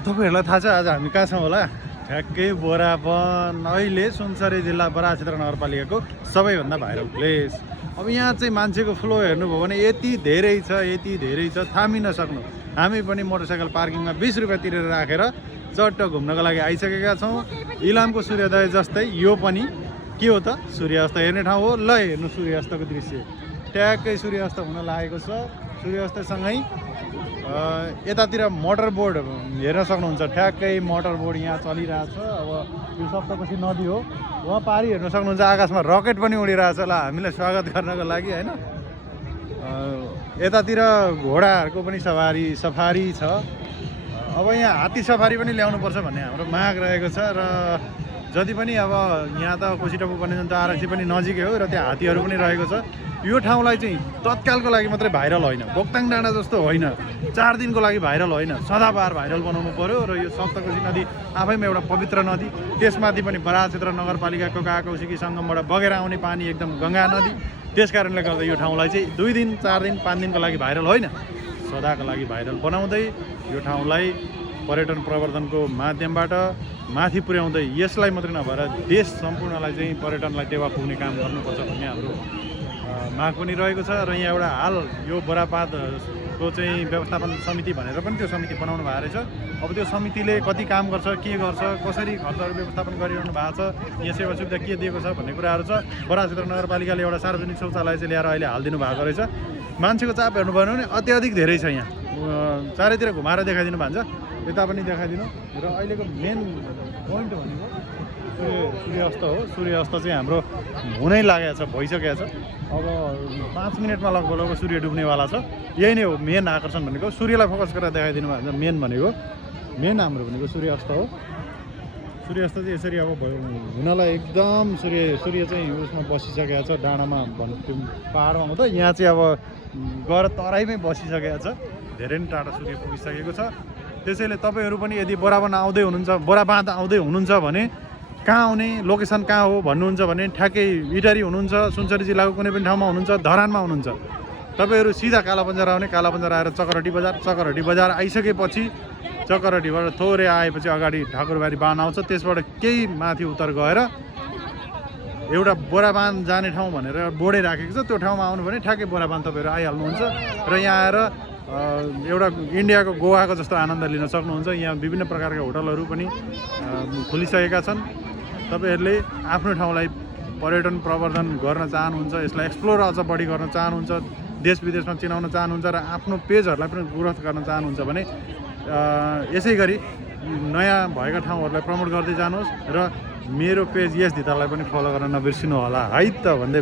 तपाईहरुलाई थाहा छ आज हामी कहाँ छौँ होला? ठ्याक्कै बोरावन, अहिले सुनसरी जिल्ला बराहक्षेत्र नगरपालिकाको सबैभन्दा भाइरल प्लेस। अब यहाँ चाहिँ मान्छेको फ्लो हेर्नुभयो भने यति धेरै छ थामिन सक्नु। हामी पनि मोटरसाइकल पार्किङमा 20 रुपैयाँ तिरेर राखेर चट्ट घुम्नको लागि आइसकेका छौँ। इलामको सूर्योदय जस्तै यो पनि के हो त? सूर्यास्त हेर्ने ठाउँ हो। ल हेर्नु सूर्यास्तको दृश्य। ट्याक्कै सूर्यास्त हुन लागेको छ। सूर्यास्तसँगै यतातिर मोटर बोर्ड हेर्न सक्नुहुन्छ। ठ्याक्कै मोटर बोर्ड यहाँ चलिरहेछ। अब यो सप्तकोशी नदी हो। वहाँ पारि हेर्न सक्नुहुन्छ आकाशमा रकेट पनि उडिरहेछ। ल हामीलाई स्वागत गर्नको लागि हैन। यतातिर घोडाहरूको पनि सफारी छ। अब यहाँ हात्ती सफारी पनि ल्याउनुपर्छ भन्ने हाम्रो माग रहेको छ र जति पनि अब यहाँ त कोसीटप्पू वन्यजन्तु आरक्षी पनि नजिकै हो र त्यहाँ हात्तीहरू पनि रहेको छ। यो ठाउँलाई चाहिँ तत्कालको लागि मात्रै भाइरल होइन, बोक्ताङ डाँडा जस्तो होइन, 4 दिनको लागि भाइरल होइन, सदाबार भाइरल बनाउनु पर्यो। र यो सप्तकोशी नदी आफैमा एउटा पवित्र नदी, त्यसमाथि पनि बराहक्षेत्र नगरपालिकाको काकौसीकी सङ्गमबाट बगेर आउने पानी एकदम गङ्गा नदी। त्यस कारणले गर्दा यो ठाउँलाई चाहिँ 2 दिन 4 दिन 5 दिनको लागि भाइरल होइन, सदाको लागि भाइरल बनाउँदै यो ठाउँलाई पर्यटन प्रवर्धनको माध्यमबाट माथि पुर्याउँदै यसलाई मात्रै नभएर देश सम्पूर्णलाई चाहिँ पर्यटनलाई टेवा पुग्ने काम गर्नुपर्छ भन्ने हाम्रो माग पनि रहेको छ। र यहाँ एउटा हाल यो बोरापातको चाहिँ व्यवस्थापन समिति भनेर पनि त्यो समिति बनाउनु भएको रहेछ। अब त्यो समितिले कति काम गर्छ, के गर्छ, कसरी खर्चहरू व्यवस्थापन गरिरहनु भएको छ, यहाँ सेवा सुविधा के दिएको छ भन्ने कुराहरू छ। बराहक्षेत्र नगरपालिकाले एउटा सार्वजनिक शौचालय चाहिँ ल्याएर अहिले हालिदिनु भएको रहेछ। मान्छेको चाप हेर्नुभयो भने अत्याधिक धेरै छ। यहाँ चारैतिर घुमाएर देखाइदिनु भन्छ, यता पनि देखाइदिनु। र अहिलेको मेन पोइन्ट भनेको सूर्यास्त हो। सूर्यास्त चाहिँ हाम्रो हुनै लागेको छ, भइसकेको छ। अब 5 मिनटमा लगभग सूर्य डुब्नेवाला छ। यही नै हो मेन आकर्षण भनेको। सूर्यलाई फोकस गरेर देखाइदिनु भएको छ। मेन हाम्रो भनेको सूर्यास्त हो। सूर्यास्त चाहिँ यसरी अब हुनलाई एकदम सूर्य चाहिँ उसमा बसिसकेको छ, डाँडामा त्यो पाहाडमा हो त। यहाँ चाहिँ अब गएर तराईमै बसिसकेको छ। धेरै नै टाढा सूर्य पुगिसकेको छ। त्यसैले तपाईँहरू पनि यदि बोराबाँध आउँदै हुनुहुन्छ भने कहाँ आउने, लोकेसन कहाँ हो भन्नुहुन्छ भने ठ्याक्कै इटारी हुनुहुन्छ, सुनसरी जिल्लाको कुनै पनि ठाउँमा हुनुहुन्छ, धरानमा हुनुहुन्छ, तपाईँहरू सिधा कालाबजार आउने, कालाबजार आएर चकरहट्टी बजार आइसकेपछि चकरहट्टीबाट थोरै आएपछि अगाडि ठाकुरबारी बाँध आउँछ। त्यसबाट केही माथि उतार गएर एउटा बोराबाँध जाने ठाउँ भनेर बोर्डै राखेको छ। त्यो ठाउँमा आउनु भने ठ्याक्कै बोराबाँध तपाईँहरू आइहाल्नुहुन्छ र यहाँ आएर एउटा इन्डियाको गोवाको जस्तो आनन्द लिन सक्नुहुन्छ। यहाँ विभिन्न प्रकारका होटलहरू पनि खुलिसकेका छन्। तपाईँहरूले आफ्नो ठाउँलाई पर्यटन प्रवर्धन गर्न चाहनुहुन्छ, यसलाई एक्सप्लोर अझ बढी गर्न चाहनुहुन्छ, देश विदेशमा चिनाउन चाहनुहुन्छ र आफ्नो पेजहरूलाई पनि ग्रोथ गर्न चाहनुहुन्छ भने यसै गरी नयाँ भएका ठाउँहरूलाई प्रमोट गर्दै जानुहोस् र मेरो पेज यस धितालाई पनि फलो गर्न नबिर्सिनु होला है त भन्दै